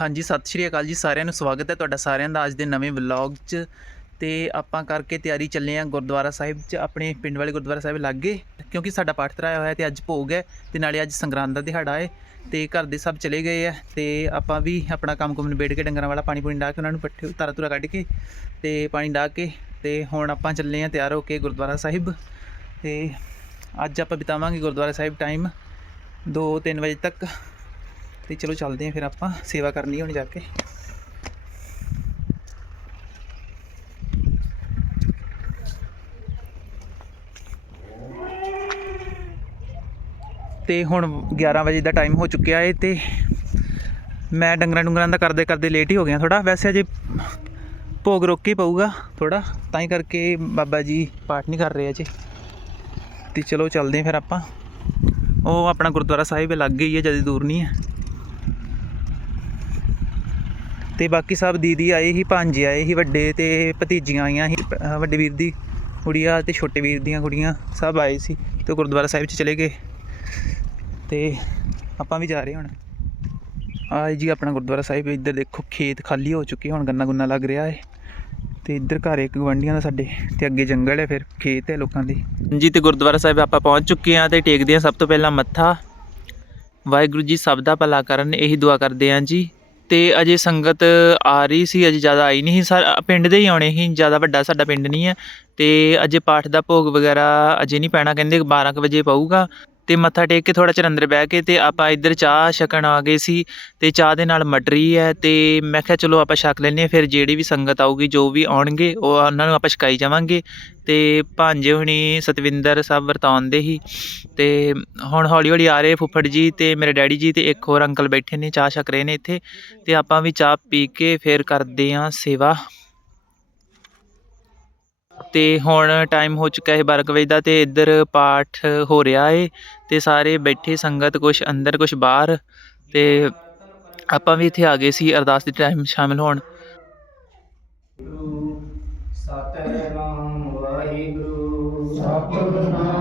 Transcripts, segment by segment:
ਹਾਂਜੀ, ਸਤਿ ਸ਼੍ਰੀ ਅਕਾਲ ਜੀ ਸਾਰਿਆਂ ਨੂੰ, ਸਵਾਗਤ ਹੈ ਤੁਹਾਡਾ ਸਾਰਿਆਂ ਦਾ ਅੱਜ ਦੇ ਨਵੇਂ ਵਲੌਗ 'ਚ। ਤੇ ਆਪਾਂ ਕਰਕੇ ਤਿਆਰੀ ਚੱਲੇ ਆਂ ਗੁਰਦੁਆਰਾ ਸਾਹਿਬ 'ਚ, ਆਪਣੇ ਪਿੰਡ ਵਾਲੇ ਗੁਰਦੁਆਰਾ ਸਾਹਿਬ ਲਾਗੇ, ਕਿਉਂਕਿ ਸਾਡਾ ਪਾਠ ਤਰਾਇਆ ਹੋਇਆ ਤੇ ਅੱਜ ਭੋਗ ਹੈ ਤੇ ਨਾਲੇ ਅੱਜ ਸੰਗਰਾਂਦ ਦਾ ਦਿਹਾੜਾ ਹੈ ਤੇ ਘਰ ਦੇ ਸਭ ਚਲੇ ਗਏ ਆ ਤੇ ਆਪਾਂ ਵੀ ਆਪਣਾ ਕੰਮ ਕੁਮ ਨਿਬੇੜ ਕੇ ਡੰਗਰਾਂ ਵਾਲਾ ਪਾਣੀ ਪੂਣੀ ਡਾਹ ਕੇ ਉਹਨਾਂ ਨੂੰ ਪੱਠੇ, ਤਾਰਾ ਤੂਰਾ ਕੱਢ ਕੇ ਤੇ ਪਾਣੀ ਡਾਹ ਕੇ ਤੇ ਹੁਣ ਆਪਾਂ ਚੱਲੇ ਆਂ ਤਿਆਰ ਹੋ ਕੇ ਗੁਰਦੁਆਰਾ ਸਾਹਿਬ। ਤੇ ਅੱਜ ਆਪਾਂ ਬਿਤਾਵਾਂਗੇ ਗੁਰਦੁਆਰਾ ਸਾਹਿਬ ਟਾਈਮ 2-3 ਵਜੇ ਤੱਕ। ਤੇ ਚਲੋ ਚੱਲਦੇ ਆਂ ਫਿਰ ਆਪਾਂ, ਸੇਵਾ ਕਰਨੀ ਹੁਣ ਜਾ ਕੇ। ਤੇ ਹੁਣ 11 ਵਜੇ ਦਾ ਟਾਈਮ ਹੋ ਚੁੱਕਿਆ ਏ ਤੇ ਮੈਂ ਡੰਗਰਾਂ ਡੁੰਗਰਾਂ ਦਾ ਕਰਦੇ ਕਰਦੇ ਲੇਟ ਹੀ ਹੋ ਗਿਆ ਥੋੜਾ ਵੈਸੇ ਅਜੇ ਭੋਗ ਰੋਕ ਕੇ ਪਊਗਾ ਥੋੜਾ ਤਾਂ ਹੀ ਕਰਕੇ ਬਾਬਾ ਜੀ ਪਾਠ ਨਹੀਂ ਕਰ ਰਹੇ ਅਜੇ। ਤੇ ਚਲੋ ਚੱਲਦੇ ਆਂ ਫਿਰ ਆਪਾਂ। ਉਹ ਆਪਣਾ ਗੁਰਦੁਆਰਾ ਸਾਹਿਬ ਲੱਗ ਗਈ ਹੈ ਜ਼ਿਆਦਾ ਦੂਰ ਨਹੀਂ ਹੈ। ਤੇ ਬਾਕੀ ਸਭ ਦੀਦੀ ਆਏ ਸੀ, ਭਾਂਜੇ ਆਏ ਸੀ, ਵੱਡੇ ਤੇ ਭਤੀਜੀਆਂ ਆਈਆਂ ਸੀ ਵੱਡੇ ਵੀਰ ਦੀ ਕੁੜੀਆਂ ਤੇ ਛੋਟੇ ਵੀਰ ਦੀਆਂ ਕੁੜੀਆਂ ਸਭ ਆਏ ਸੀ ਤੇ ਗੁਰਦੁਆਰਾ ਸਾਹਿਬ 'ਚ ਚਲੇ ਗਏ ਤੇ ਆਪਾਂ ਵੀ ਜਾ ਰਹੇ ਹੁਣ। ਆਏ ਜੀ ਆਪਣਾ ਗੁਰਦੁਆਰਾ ਸਾਹਿਬ, ਇੱਧਰ ਦੇਖੋ ਖੇਤ ਖਾਲੀ ਹੋ ਚੁੱਕੇ, ਹੁਣ ਗੰਨਾ ਗੁੰਨਾ ਲੱਗ ਰਿਹਾ ਹੈ ਤੇ ਇੱਧਰ ਘਰ ਇੱਕ ਗਵੰਡੀਆਂ ਦਾ ਸਾਡੇ ਤੇ ਅੱਗੇ ਜੰਗਲ ਹੈ ਫਿਰ, ਖੇਤ ਹੈ ਲੋਕਾਂ ਦੇ। ਜੀ ਤੇ ਗੁਰਦੁਆਰਾ ਸਾਹਿਬ ਆਪਾਂ ਪਹੁੰਚ ਚੁੱਕੇ ਹਾਂ ਤੇ ਟੇਕਦੇ ਹਾਂ ਸਭ ਤੋਂ ਪਹਿਲਾਂ ਮੱਥਾ। ਵਾਹਿਗੁਰੂ ਜੀ ਸਭ ਦਾ ਭਲਾ ਕਰਨ, ਇਹੀ ਦੁਆ ਕਰਦੇ ਹਾਂ ਜੀ। ਤੇ ਅਜੇ ਸੰਗਤ ਆ ਰਹੀ ਸੀ, ਅਜੇ ਜ਼ਿਆਦਾ ਆਈ ਨਹੀਂ ਸੀ। ਸਰ ਪਿੰਡ ਦੇ ਹੀ ਆਉਣੇ ਸੀ, ਜ਼ਿਆਦਾ ਵੱਡਾ ਸਾਡਾ ਪਿੰਡ ਨਹੀਂ ਹੈ। ਤੇ ਅਜੇ ਪਾਠ ਦਾ ਭੋਗ ਵਗੈਰਾ ਅਜੇ ਨਹੀਂ ਪੈਣਾ, ਕਹਿੰਦੇ 12 ਕੁ ਵਜੇ ਪਊਗਾ। ਤੇ ਮੱਥਾ ਟੇਕ ਕੇ ਥੋੜਾ ਚਿਰ ਅੰਦਰ ਬਹਿ ਕੇ ਤੇ ਆਪਾਂ ਇੱਧਰ ਚਾਹ ਛਕਣ ਆ ਗਏ ਸੀ ਤੇ ਚਾਹ ਦੇ ਨਾਲ ਮਟਰੀ ਹੈ ਤੇ ਮੈਂ ਕਿਹਾ ਚਲੋ ਆਪਾਂ ਛਕ ਲੈਂਦੇ ਹਾਂ, ਫਿਰ ਜਿਹੜੀ ਵੀ ਸੰਗਤ ਆਊਗੀ, ਜੋ ਵੀ ਆਉਣਗੇ, ਉਹ ਉਹਨਾਂ ਨੂੰ ਆਪਾਂ ਛਕਾਈ ਜਾਵਾਂਗੇ। ਤੇ ਭਾਂਜੇ ਹੁਣੀ ਸਤਵਿੰਦਰ ਸਾਹਿਬ ਵਰਤਾਉਣ ਦੇ ਹੀ ਤੇ ਹੁਣ ਹੌਲੀ ਹੌਲੀ ਆ ਰਹੇ ਫੁੱਫੜ ਜੀ ਤੇ ਮੇਰੇ ਡੈਡੀ ਜੀ ਤੇ ਇੱਕ ਹੋਰ ਅੰਕਲ ਬੈਠੇ ਨੇ, ਚਾਹ ਛਕ ਰਹੇ ਨੇ ਇੱਥੇ ਤੇ ਆਪਾਂ ਵੀ ਚਾਹ ਪੀ ਕੇ ਫਿਰ ਕਰਦੇ ਆਂ ਸੇਵਾ। ਅਤੇ ਹੁਣ ਟਾਈਮ ਹੋ ਚੁੱਕਾ ਹੈ 12 ਕੁ ਵਜੇ ਦਾ ਅਤੇ ਇੱਧਰ ਪਾਠ ਹੋ ਰਿਹਾ ਹੈ ਅਤੇ ਸਾਰੇ ਬੈਠੇ ਸੰਗਤ ਕੁਛ ਅੰਦਰ, ਕੁਛ ਬਾਹਰ ਅਤੇ ਆਪਾਂ ਵੀ ਇੱਥੇ ਆ ਗਏ ਸੀ ਅਰਦਾਸ ਦੇ ਟਾਈਮ ਸ਼ਾਮਿਲ ਹੋਣ। ਸਤਨਾਮ ਵਾਹਿਗੁਰੂ। ਸਤਿਨਾਮ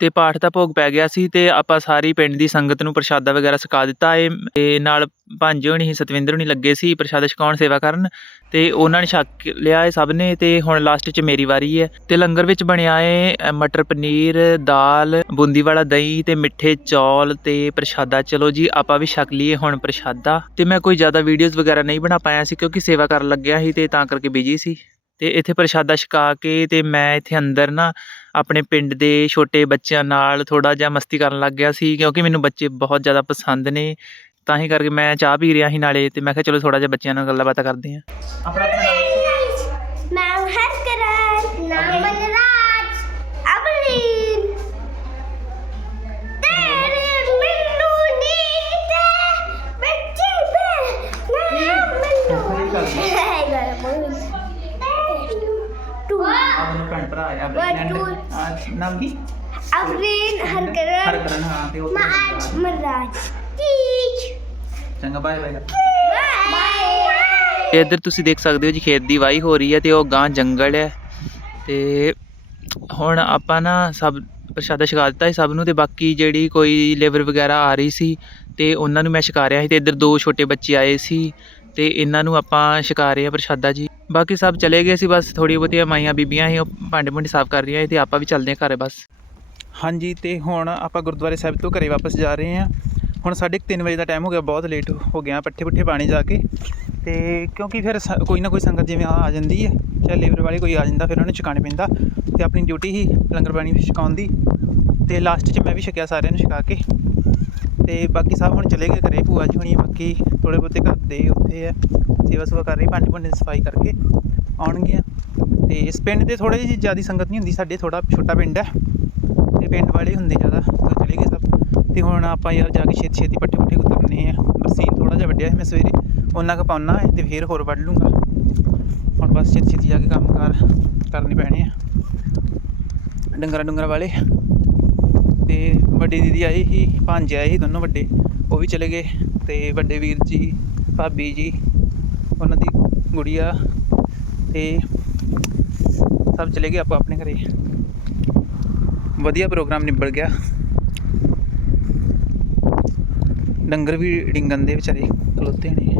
ਅਤੇ ਪਾਠ ਦਾ ਭੋਗ ਪੈ ਗਿਆ ਸੀ ਅਤੇ ਆਪਾਂ ਸਾਰੀ ਪਿੰਡ ਦੀ ਸੰਗਤ ਨੂੰ ਪ੍ਰਸ਼ਾਦਾ ਵਗੈਰਾ ਛਕਾ ਦਿੱਤਾ ਏ। ਤੇ ਨਾਲ ਭਾਂਜੇ ਹੋਣੀ ਸੀ, ਸਤਵਿੰਦਰ ਹੋਣੀ ਲੱਗੇ ਸੀ ਪ੍ਰਸ਼ਾਦਾ ਛਕਾਉਣ ਸੇਵਾ ਕਰਨ ਅਤੇ ਉਹਨਾਂ ਨੇ ਛਕ ਲਿਆ ਏ ਸਭ ਨੇ ਅਤੇ ਹੁਣ ਲਾਸਟ 'ਚ ਮੇਰੀ ਵਾਰੀ ਹੈ ਅਤੇ ਲੰਗਰ ਵਿੱਚ ਬਣਿਆ ਏ ਮਟਰ ਪਨੀਰ, ਦਾਲ ਬੂੰਦੀ ਵਾਲਾ ਦਹੀਂ ਅਤੇ ਮਿੱਠੇ ਚੌਲ ਅਤੇ ਪ੍ਰਸ਼ਾਦਾ। ਚਲੋ ਜੀ, ਆਪਾਂ ਵੀ ਛਕ ਲਈਏ ਹੁਣ ਪ੍ਰਸ਼ਾਦਾ। ਅਤੇ ਮੈਂ ਕੋਈ ਜ਼ਿਆਦਾ ਵੀਡੀਓਜ਼ ਵਗੈਰਾ ਨਹੀਂ ਬਣਾ ਪਾਇਆ ਸੀ ਕਿਉਂਕਿ ਸੇਵਾ ਕਰਨ ਲੱਗਿਆ ਸੀ ਅਤੇ ਤਾਂ ਕਰਕੇ ਬਿਜ਼ੀ ਸੀ। ਅਤੇ ਇੱਥੇ ਪ੍ਰਸ਼ਾਦਾ ਛਕਾ ਕੇ ਅਤੇ ਮੈਂ ਇੱਥੇ ਅੰਦਰ ਨਾ ਆਪਣੇ ਪਿੰਡ ਦੇ ਛੋਟੇ ਬੱਚਿਆਂ ਨਾਲ ਥੋੜ੍ਹਾ ਜਿਹਾ ਮਸਤੀ ਕਰਨ ਲੱਗ ਗਿਆ ਸੀ, ਕਿਉਂਕਿ ਮੈਨੂੰ ਬੱਚੇ ਬਹੁਤ ਜ਼ਿਆਦਾ ਪਸੰਦ ਨੇ। ਤਾਂ ਹੀ ਕਰਕੇ ਮੈਂ ਚਾਹ ਪੀ ਰਿਹਾ ਸੀ ਨਾਲੇ ਅਤੇ ਮੈਂ ਕਿਹਾ ਚਲੋ ਥੋੜ੍ਹਾ ਜਿਹਾ ਬੱਚਿਆਂ ਨਾਲ ਗੱਲਾਂ ਬਾਤਾਂ ਕਰਦੇ ਹਾਂ। ਆਪਣਾ ਨਾਮ ਤੂੰ ਆਪਣੇ ਭੈਣ ਭਰਾ ਆ One, ਨਾਮ ਕੀ? ਅਬਲੀਨ ਹਰਕਰਨ। ਹਰਕਰਨ ਹਾਂ ਤੇ ਉਹ ਮਾਜ ਮਨਰਾਜ ਟੀਚ ਚੰਗਾ ਬਾਏ ਬਾਏ ਬਾਏ ਤੇ ਇੱਧਰ ਤੁਸੀਂ ਦੇਖ ਸਕਦੇ ਹੋ ਜੀ ਖੇਤ ਦੀ ਵਾਈ ਹੋ ਰਹੀ ਹੈ ਤੇ ਉਹ ਗਾਂ ਜੰਗਲ ਹੈ। ਤੇ ਹੁਣ ਆਪਾਂ ਨਾ ਸਭ ਪ੍ਰਸ਼ਾਦਾ ਛਕਾ ਦਿੱਤਾ ਸੀ ਸਭ ਨੂੰ ਤੇ ਬਾਕੀ ਜਿਹੜੀ ਕੋਈ ਲੇਬਰ ਵਗੈਰਾ ਆ ਰਹੀ ਸੀ ਤੇ ਉਹਨਾਂ ਨੂੰ ਮੈਂ ਛਕਾ ਰਿਹਾ ਸੀ ਤੇ ਇੱਧਰ ਦੋ ਛੋਟੇ ਬੱਚੇ ਆਏ ਸੀ ਤੇ ਇਹਨਾਂ ਨੂੰ ਆਪਾਂ ਛਕਾ ਰਹੇ ਆ ਪ੍ਰਸ਼ਾਦਾ ਜੀ। ਬਾਕੀ ਸਭ ਚਲੇ ਗਏ ਸੀ, ਬਸ ਥੋੜੀ ਬਹੁਤੀਆਂ ਮਾਈਆਂ ਬੀਬੀਆਂ ਸੀ, ਉਹ ਭਾਂਡੇ ਭੁੰਡੇ ਸਾਫ਼ ਕਰ ਰਹੀਆਂ ਸੀ ਤੇ ਆਪਾਂ ਵੀ ਚੱਲਦੇ ਹਾਂ ਘਰੇ ਬਸ। ਹਾਂਜੀ, ਤੇ ਹੁਣ ਆਪਾਂ ਗੁਰਦੁਆਰੇ ਸਾਹਿਬ ਤੋਂ ਘਰੇ ਵਾਪਸ ਜਾ ਰਹੇ ਹਾਂ। ਹੁਣ ਸਾਢੇ ਕੁ ਤਿੰਨ ਵਜੇ ਦਾ ਟਾਈਮ ਹੋ ਗਿਆ, ਬਹੁਤ ਲੇਟ ਹੋ ਗਿਆ, ਪੱਠੇ ਪੁੱਠੇ ਪਾਣੀ ਜਾ ਕੇ। ਤੇ ਕਿਉਂਕਿ ਫਿਰ ਸ- ਕੋਈ ਨਾ ਕੋਈ ਸੰਗਤ ਜਿਵੇਂ ਆ ਆ ਜਾਂਦੀ ਹੈ ਚਾਹੇ ਲੇਬਰ ਵਾਲੇ ਕੋਈ ਆ ਜਾਂਦਾ, ਫਿਰ ਉਹਨੂੰ ਛਕਾਣੇ ਪੈਂਦਾ ਤੇ ਆਪਣੀ ਡਿਊਟੀ ਹੀ ਲੰਗਰ ਪਾਣੀ ਛਕਾਉਣ ਦੀ। ਤੇ ਲਾਸਟ 'ਚ ਮੈਂ ਵੀ ਛਕਿਆ ਸਾਰਿਆਂ ਨੂੰ ਛਕਾ ਕੇ। ਤੇ ਬਾਕੀ ਸਭ ਹੁਣ ਚਲੇ ਗਏ ਘਰੇ ਭੂਆ ਜੀ ਹੁਣੀ, ਬਾਕੀ ਥੋੜੇ ਬਹੁਤੇ ਘਰ ਦੇ ਉੱਥੇ ਆ। ਸੇਵਾ ਸੁਵਾ ਕਰ ਰਹੇ, ਭਾਂਡੇ ਭੁੰਡੇ ਦੀ ਸਫ਼ਾਈ ਕਰਕੇ ਆਉਣਗੀਆਂ। ਤੇ ਇਸ ਪਿੰਡ ਦੇ ਥੋੜੇ ਜਿਹੀ ਜ਼ਿਆਦਾ ਸੰਗਤ ਨਹੀਂ ਹੁੰਦੀ, ਸਾਡੇ ਥੋੜਾ ਛੋਟਾ ਪਿੰਡ ਹੈ। ਤੇ ਪਿੰਡ ਵਾਲੇ ਹੁੰਦੇ ਜ਼ਿਆਦਾ, ਤੇ ਚਲੇ ਗਏ ਸਭ। ਤੇ ਹੁਣ ਆਪਾਂ ਯਾਰ ਜਾ ਕੇ ਛੇਤੀ ਛੇਤੀ ਪੱਠੇ ਪੁੱਠੇ ਉਤਰਨੇ ਆ। ਬਰਸੀਨ ਥੋੜਾ ਜਿਹਾ ਵੱਡਿਆ ਸੀ ਮੈਂ ਸਵੇਰੇ, ਉਹਨਾਂ ਕੁ ਪਾਉਣਾ ਹੈ ਤੇ ਫਿਰ ਹੋਰ ਵੱਢ ਲੂੰਗਾ। ਹੁਣ ਬਸ ਛੇਤੀ ਛੇਤੀ ਜਾ ਕੇ ਕੰਮ ਕਾਰ ਕਰਨੇ ਪੈਣੇ ਆ। ਡੰਗਰਾਂ ਡੁੰਗਰਾਂ ਵਾਲੇ। ਤੇ ਵੱਡੀ ਦੀਦੀ ਆਈ ਸੀ ਭਾਂਜੇ ਆਏ ਸੀ ਦੋਨੋਂ ਵੱਡੇ, ਉਹ ਵੀ ਚਲੇ ਗਏ ਤੇ ਵੱਡੇ ਵੀਰ ਜੀ, ਭਾਬੀ ਜੀ, ਉਹਨਾਂ ਦੀ ਗੁੜੀਆ ਤੇ ਸਭ ਚਲੇ ਗਏ ਆਪਾਂ ਆਪਣੇ ਘਰੇ। ਵਧੀਆ ਪ੍ਰੋਗਰਾਮ ਨਿਬੜ ਗਿਆ। ਡੰਗਰ ਵੀ ਡਿੰਗਣ ਦੇ ਵਿਚਾਰੇ ਖਲੋਤੇ ਨੇ।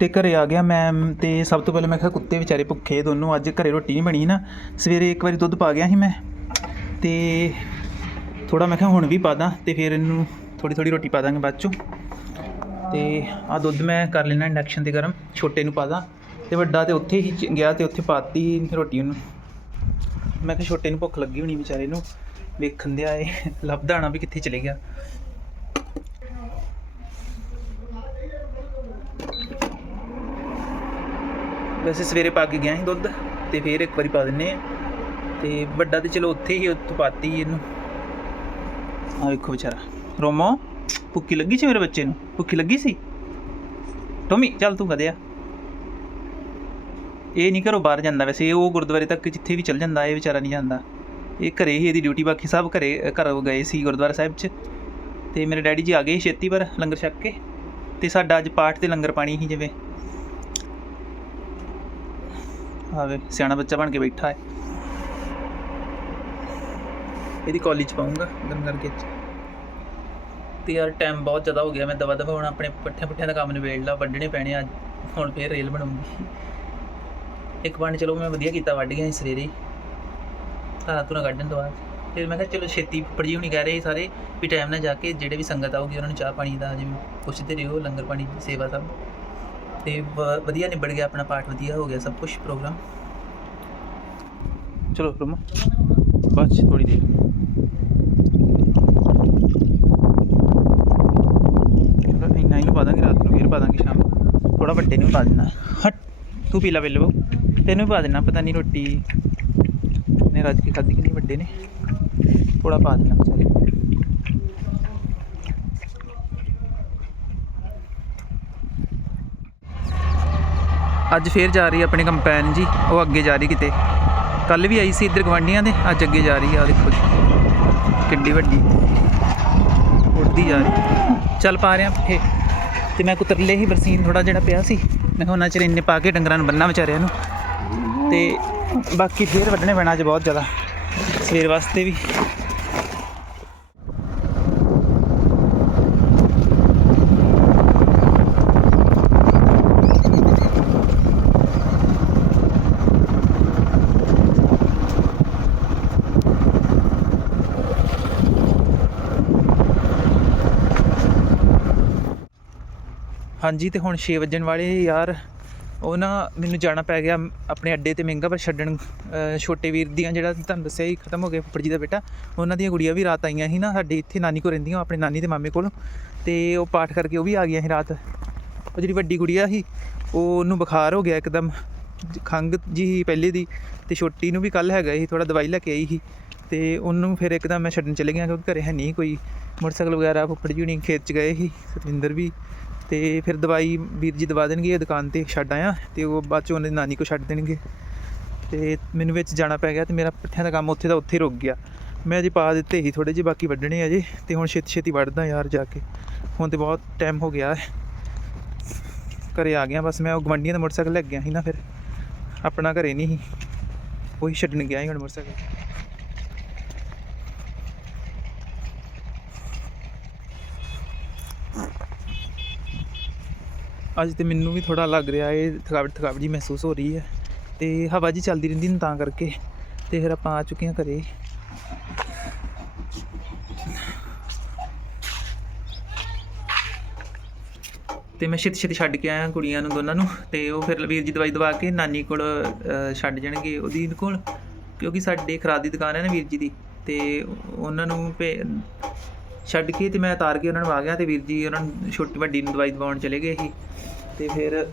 ਤੇ ਘਰੇ ਆ ਗਿਆ ਮੈਂ, ਤੇ ਸਭ ਤੋਂ ਪਹਿਲਾਂ ਮੈਂ ਕਿਹਾ ਕੁੱਤੇ ਵਿਚਾਰੇ ਭੁੱਖੇ ਦੋਨੋਂ, ਅੱਜ ਘਰੇ ਰੋਟੀ ਨਹੀਂ ਬਣੀ ਨਾ, ਸਵੇਰੇ ਇੱਕ ਵਾਰੀ ਦੁੱਧ ਪਾ ਗਿਆ ਸੀ ਮੈਂ, ਤੇ ਥੋੜਾ ਮੈਂ ਕਿਹਾ ਹੁਣ ਵੀ ਪਾ ਦਾਂ, ਤੇ ਫਿਰ ਇਹਨੂੰ ਥੋੜੀ ਥੋੜੀ ਰੋਟੀ ਪਾ ਦਾਂਗੇ ਬਾਅਦ ਚੋਂ। ਤੇ ਆ ਦੁੱਧ ਮੈਂ ਕਰ ਲੈਣਾ ਇੰਡਕਸ਼ਨ ਤੇ ਗਰਮ, ਛੋਟੇ ਨੂੰ ਪਾ ਦਾਂ, ਤੇ ਵੱਡਾ ਤੇ ਉੱਥੇ ਹੀ ਗਿਆ ਤੇ ਉੱਥੇ ਪਾਤੀ ਰੋਟੀ ਉਹਨੂੰ। ਮੈਂ ਕਿਹਾ ਛੋਟੇ ਨੂੰ ਭੁੱਖ ਲੱਗੀ ਹੋਣੀ ਵਿਚਾਰੇ ਨੂੰ, ਵੇਖਣ ਦਿਆ ਏ ਲੱਭਦਾ ਨਾ ਵੀ ਕਿੱਥੇ ਚਲੇ ਗਿਆ। ਵੈਸੇ ਸਵੇਰੇ ਪਾ ਕੇ ਗਿਆ ਸੀ ਦੁੱਧ ਤੇ ਫਿਰ ਇੱਕ ਵਾਰੀ ਪਾ ਦਿੰਨੇ ਆ। ਤੇ ਵੱਡਾ ਤੇ ਚਲੋ ਉੱਥੇ ਹੀ ਉੱਥੇ ਪਾਤੀ ਇਹਨੂੰ। ਆ ਵੇਖੋ ਵਿਚਾਰਾ। ਰੋਮੋ, ਭੁੱਖੀ ਲੱਗੀ ਸੀ ਮੇਰੇ ਬੱਚੇ ਨੂੰ? ਭੁੱਖੀ ਲੱਗੀ ਸੀ? ਟੋਮੀ, ਚੱਲ ਤੂੰ ਕਦੇ ਆ ਇਹ ਨਹੀਂ ਘਰੋਂ ਬਾਹਰ ਜਾਂਦਾ ਵੈਸੇ, ਉਹ ਗੁਰਦੁਆਰੇ ਤੱਕ ਜਿੱਥੇ ਵੀ ਚੱਲ ਜਾਂਦਾ, ਇਹ ਵਿਚਾਰਾ ਨਹੀਂ ਜਾਂਦਾ। ਇਹ ਘਰੇ ਹੀ ਇਹਦੀ ਡਿਊਟੀ ਬਾਕੀ ਸਭ ਘਰੇ ਘਰੋਂ ਗਏ ਸੀ ਗੁਰਦੁਆਰਾ ਸਾਹਿਬ 'ਚ। ਤੇ ਮੇਰੇ ਡੈਡੀ ਜੀ ਆ ਗਏ ਸੀ ਛੇਤੀ ਪਰ ਲੰਗਰ ਛਕ ਕੇ। ਤੇ ਸਾਡਾ ਅੱਜ ਪਾਠ ਤੇ ਲੰਗਰ ਪਾਣੀ ਸੀ ਜਿਵੇਂ। ਆਵੇ, ਸਿਆਣਾ ਬੱਚਾ ਬਣ ਕੇ ਬੈਠਾ ਹੈ। ਇਹਦੀ ਕਾਲਜ ਪਾਉਂਗਾ ਗਰਮ ਕਰਕੇ। ਤੇ ਯਾਰ ਟਾਈਮ ਬਹੁਤ ਜ਼ਿਆਦਾ ਹੋ ਗਿਆ, ਮੈਂ ਦਵਾ ਦਵਾ ਹੁਣ ਆਪਣੇ ਪੱਠਿਆਂ ਪੁੱਠਿਆਂ ਦਾ ਕੰਮ ਨਿਬੇੜ ਲਾ, ਵੱਢਣੇ ਪੈਣੇ ਅੱਜ। ਹੁਣ ਫੇਰ ਰੇਲ ਬਣਾਉਂਗੀ ਇੱਕ ਵਾਰ ਚਲੋ ਮੈਂ ਵਧੀਆ ਕੀਤਾ, ਵੱਢ ਗਿਆ ਸੀ ਸਵੇਰੇ ਹੀ। ਧਾਰਾ ਧੁਰਾ ਕੱਢਣ ਤੋਂ ਬਾਅਦ। ਫਿਰ ਮੈਂ ਕਿਹਾ, ਚਲੋ ਛੇਤੀ ਫੁੱਫੜ ਹੁਣੀ ਕਹਿ ਰਹੇ ਸੀ ਸਾਰੇ ਵੀ ਟਾਈਮ ਨਾਲ ਜਾ ਕੇ, ਜਿਹੜੇ ਵੀ ਸੰਗਤ ਆਊਗੀ, ਉਹਨਾਂ ਨੂੰ ਚਾਹ ਪਾਣੀ ਦਾ, ਜਿਵੇਂ ਪੁੱਛਦੇ ਰਹੋ, ਲੰਗਰ ਪਾਣੀ ਦੀ ਸੇਵਾ ਸਭ। ਤੇ ਵ- ਵਧੀਆ ਨਿਬੜ ਗਿਆ, ਆਪਣਾ ਪਾਠ ਵਧੀਆ ਹੋ ਗਿਆ, ਸਭ ਕੁਝ ਪ੍ਰੋਗਰਾਮ ਚਲੋ ਰਮਾ ਬਸ ਥੋੜੀ ਦੇਰ। ਚਲੋ, ਇੰਨਾ ਹੀ ਨੂੰ ਪਾ ਦਾਂਗੇ, ਰਾਤ ਨੂੰ ਫਿਰ ਪਾ ਦਾਂਗੇ ਸ਼ਾਮ ਥੋੜਾ ਵੱਡੇ ਨੂੰ ਵੀ ਪਾ ਦੇਣਾ ਹਟ, ਤੂੰ ਪੀ ਲਾ ਵੇਲੇ ਬਹੁ। ਤੈਨੂੰ ਵੀ ਪਾ ਦੇਣਾ ਪਤਾ ਨਹੀਂ ਰੋਟੀ ਨੇ ਰੱਜ ਕੇ ਖਾਧੀ ਕਿ ਨਹੀਂ, ਵੱਡੇ ਨੇ। ਥੋੜਾ ਪਾ ਦੇਣਾ ਵਿਚਾਰੇ। ਅੱਜ ਫੇਰ ਜਾ ਰਹੀ ਆਪਣੇ ਕੰਪੈਨ ਜੀ, ਉਹ ਅੱਗੇ ਜਾ ਰਹੀ ਕਿਤੇ। ਕੱਲ ਵੀ ਆਈ ਸੀ ਇੱਧਰ ਗਵਾਂਡੀਆਂ ਦੇ, ਅੱਜ ਅੱਗੇ ਜਾ ਰਹੀ ਆ, ਆਹ ਦੇਖੋ ਜੀ। ਕਿੱਡੀ ਵੱਡੀ। ਉੜਦੀ ਜਾ ਰਹੀ। ਚੱਲ ਪਾ ਰਿਆਂ ਫੇ ਤੇ ਮੈਂ ਕੁਤਰਲੇ ਹੀ ਬਰਸੀਨ ਥੋੜਾ ਜਿਹੜਾ ਪਿਆ ਸੀ, ਮੈਂ ਕਿਹਾ ਉਹਨਾਂ ਚਿਰ ਇੰਨੇ ਪਾ ਕੇ ਡੰਗਰਾਂ ਨੂੰ ਬੰਨਾ ਵਿਚਾਰਿਆਂ ਨੂੰ। ਤੇ ਬਾਕੀ ਫੇਰ ਵੱਢਣੇ ਪੈਣਾ ਅੱਜ ਬਹੁਤ ਜ਼ਿਆਦਾ। ਸਵੇਰ ਵਾਸਤੇ ਵੀ। ਹਾਂਜੀ, ਤੇ ਹੁਣ 6 ਵਜਣ ਵਾਲੇ ਯਾਰ। ਉਹ ਨਾ ਮੈਨੂੰ ਜਾਣਾ ਪੈ ਗਿਆ ਆਪਣੇ ਅੱਡੇ ਤੇ ਮਹਿੰਗਾ ਪਰ ਛੱਡਣ ਛੋਟੇ ਵੀਰ ਦੀਆਂ ਜਿਹੜਾ ਤੁਹਾਨੂੰ ਦੱਸਿਆ ਹੀ ਖਤਮ ਹੋ ਗਿਆ ਫੁੱਫੜ ਜੀ ਦਾ ਬੇਟਾ। ਉਹਨਾਂ ਦੀਆਂ ਗੁੜੀਆਂ ਵੀ ਰਾਤ ਆਈਆਂ ਸੀ ਨਾ, ਸਾਡੇ ਇੱਥੇ ਨਾਨੀ ਕੋ ਰਹਿੰਦੀਆਂ, ਉਹ ਆਪਣੇ ਨਾਨੀ ਦੇ ਮਾਮੇ ਕੋਲ। ਤੇ ਉਹ ਪਾਠ ਕਰਕੇ ਉਹ ਵੀ ਆ ਗਈਆਂ ਸੀ ਰਾਤ। ਉਹ ਜਿਹੜੀ ਵੱਡੀ ਗੁੜੀਆ ਸੀ, ਉਹ ਉਹਨੂੰ ਬੁਖਾਰ ਹੋ ਗਿਆ ਇੱਕਦਮ। ਜ- ਖੰਘ ਜੀ ਸੀ ਪਹਿਲੇ ਦੀ, ਤੇ ਛੋਟੀ ਨੂੰ ਵੀ ਕੱਲ ਹੈਗਾ ਸੀ ਥੋੜਾ ਦਵਾਈ ਲੈ ਕੇ ਆਈ ਸੀ। ਤੇ ਉਹਨੂੰ ਫਿਰ ਇੱਕਦਮ ਮੈਂ ਛੱਡਣ ਚਲੇ ਗਿਆ, ਕਿਉਂਕਿ ਘਰੇ ਹੈ ਨਹੀਂ ਕੋਈ। ਮੋਟਰਸਾਈਕਲ ਵਗੈਰਾ ਫੁੱਫੜ ਜੀ ਹੁਣੀ ਖੇਤ ਚ ਗਏ ਸੀ, ਸਤਵਿੰਦਰ ਵੀ। ਤੇ ਫਿਰ ਦਵਾਈ ਵੀਰ ਜੀ ਦਵਾ ਦੇਣਗੇ ਦੁਕਾਨ ਤੇ ਛੱਡ ਆਇਆ ਤੇ ਉਹ ਬਾਅਦ ਚ ਉਹਨੇ ਨਾਨੀ ਕੋ ਛੱਡ ਦੇਣਗੇ। ਤੇ ਮੈਨੂੰ ਵਿੱਚ ਜਾਣਾ ਪੈ ਗਿਆ ਤੇ ਮੇਰਾ ਪੱਠਿਆਂ ਦਾ ਕੰਮ ਉੱਥੇ ਦਾ ਉੱਥੇ ਹੀ ਰੁਕ ਗਿਆ। ਮੈਂ ਅਜੇ ਪਾ ਦਿੱਤੇ ਸੀ ਥੋੜੇ ਜਿਹੇ, ਬਾਕੀ ਵੱਢਣੇ ਅਜੇ ਤੇ ਹੁਣ ਛੇਤੀ ਛੇਤੀ ਵੱਢਦਾ ਯਾਰ ਜਾ ਕੇ। ਹੁਣ ਤੇ ਬਹੁਤ ਟਾਈਮ ਹੋ ਗਿਆ। ਹੈ ਘਰੇ ਆ ਗਿਆ ਬਸ, ਮੈਂ ਉਹ ਗਵੰਡੀਆਂ ਦਾ ਮੋਟਰਸਾਈਕਲ ਲੈ ਗਿਆ ਸੀ ਨਾ ਫਿਰ। ਆਪਣਾ ਘਰੇ ਨਹੀਂ ਸੀ। ਉਹੀ ਛੱਡਣ ਗਿਆ ਸੀ ਹੁਣ ਮੋਟਰਸਾਈਕਲ। ਅੱਜ ਤੇ ਮੈਨੂੰ ਵੀ ਥੋੜਾ ਲੱਗ ਰਿਹਾ ਏ ਥਕਾਵਟ ਥਕਾਵਟ ਜੀ ਮਹਿਸੂਸ ਹੋ ਰਹੀ ਹੈ। ਤੇ ਹਵਾ ਜੀ ਚੱਲਦੀ ਰਹਿੰਦੀ ਨੇ ਤਾਂ ਕਰਕੇ, ਤੇ ਫਿਰ ਆਪਾਂ ਆ ਚੁੱਕੇ ਹਾਂ ਘਰੇ। ਤੇ ਮੈਂ ਛੇਤੀ ਛੇਤੀ ਛੱਡ ਕੇ ਆਇਆ ਕੁੜੀਆਂ ਨੂੰ, ਦੋਨਾਂ ਨੂੰ। ਤੇ ਉਹ ਫਿਰ ਵੀਰ ਜੀ ਦਵਾਈ ਦਵਾ ਕੇ ਨਾਨੀ ਕੋਲ ਛੱਡ ਜਾਣਗੇ ਉਹਦੀ ਕੋਲ, ਕਿਉਂਕਿ ਸਾਡੇ ਖਰਾਦ ਦੀ ਦੁਕਾਨ ਹੈ ਨਾ ਵੀਰ ਜੀ ਦੀ। ਤੇ ਉਹਨਾਂ ਨੂੰ ਛੱਡ ਕੇ ਤੇ ਮੈਂ ਉਤਾਰ ਕੇ ਉਹਨਾਂ ਨੂੰ ਆ ਗਿਆ ਤੇ ਵੀਰ ਜੀ ਉਹਨਾਂ ਨੂੰ ਛੋਟੀ ਵੱਡੀ ਨੂੰ ਦਵਾਈ ਦਵਾਉਣ ਚਲੇ ਗਏ ਸੀ। ਤੇ ਫਿਰ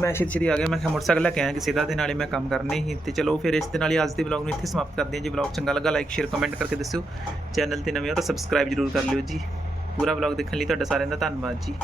ਮੈਂ ਛੇਤੀ ਸ਼੍ਰੀ ਆ ਗਿਆ, ਮੈਂ ਕਿਹਾ ਮੋਟਰਸਾਈਕਲ ਲੈ ਕੇ ਆਇਆ ਕਿਸੇ ਦਾ ਤੇ ਨਾਲੇ ਮੈਂ ਕੰਮ ਕਰਨੇ ਸੀ। ਤੇ ਚਲੋ ਫਿਰ ਇਸ ਦੇ ਨਾਲ ਹੀ ਅੱਜ ਦੇ ਵਲੌਗ ਨੂੰ ਇੱਥੇ ਸਮਾਪਤ ਕਰਦੇ ਹਾਂ ਜੇ। ਵਲੌਗ ਚੰਗਾ ਲੱਗਾ ਲਾਈਕ ਸ਼ੇਅਰ ਕਮੈਂਟ ਕਰਕੇ ਦੱਸਿਓ। ਚੈਨਲ ਤੇ ਨਵੇਂ ਹੋ ਤਾਂ ਸਬਸਕ੍ਰਾਈਬ ਜ਼ਰੂਰ ਕਰ ਲਿਓ ਜੀ। ਪੂਰਾ ਵਲੌਗ ਦੇਖਣ ਲਈ ਤੁਹਾਡਾ ਸਾਰਿਆਂ ਦਾ ਧੰਨਵਾਦ ਜੀ।